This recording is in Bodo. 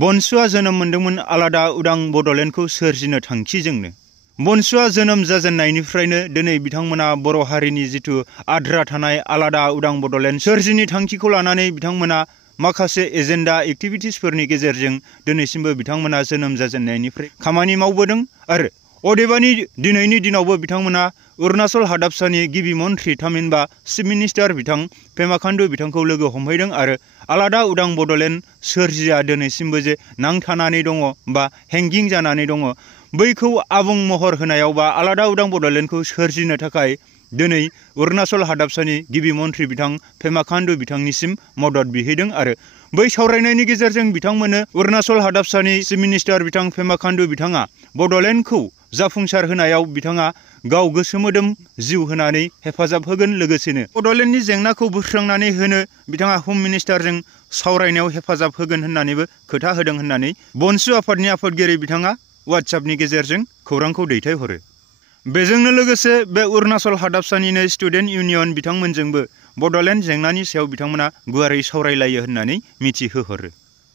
बनसुआ जोनोम मोन्दोंमोन आलादा उदां बड'लेण्डखौ सोरजिनो थांखिजोंनो। बनसुआ जोनोम जाजेननायनिफ्रायनो दिनै बिथांमोना बर' हारिनि जिथु आद्रा थानाय आलादा उदां बड'लेण्ड सोरजिनि थांखिखौ लानानै बिथांमोना माखासे एजेन्डा एक्टिभिटिसफोरनि गेजेरजों दिनैसिमबो बिथांमोना जोनोम जाजेननायनिफ्राय खामानि मावबोदों आरो अदेबानि दिनैनि दिनावबो बिथांमोना अरुणाचल हादाबसानि गिबि मन्थ्रि थामहिनबा चिफ मिनिस्टार बिथां पेमा खांडु बिथांखौ लोगो हमहैदों आरो आलादा उदां बड'लेण्ड सोरजिया दिनैसिमबो जे नांथानानै दङ बा हेंगिं जानानै दङ बैखौ आबुं महर होनायाव बा आलादा उदां बड'लेण्डखौ सोरजिनो थाखाय दिनै अरुणाचल हादाबसानि गिबि मन्थ्रि बिथां पेमा खांडु बिथांनिसिम मदद बिहैदों आरो बै सावरायनायनि गेजेरजों बिथांमोननो अरुणाचल हादाबसानि चिफ मिनिस्टार बिथां पेमा खांडु बिथाङा बड'लेण्डखौ जाफुंसार होनायाव बिथाङा गाव गोसो मोदोम जिउ होनानै हेफाजाब होगोन लोगोसेनो बड'लेण्डनि जेंनाखौ बोस्रांनानै होनो बिथाङा हम मिनिस्टारजों सावरायनायाव हेफाजाब होगोन होननानैबो खोथा होदों होननानै बनसु आफादनि आफादगिरि बिथाङा वाट्सएपनि गेजेरजों खौरांखौ दैथायहरो। बेजोंनो लोगोसे बे अरुणाचल हादाबसानिनो स्टुडेन्ट इउनियन बिथांमोनजोंबो बड'लेण्ड जेंनानि सायाव बिथांमोना गुवारै सावरायलायो होननानै मिथिहोहरो।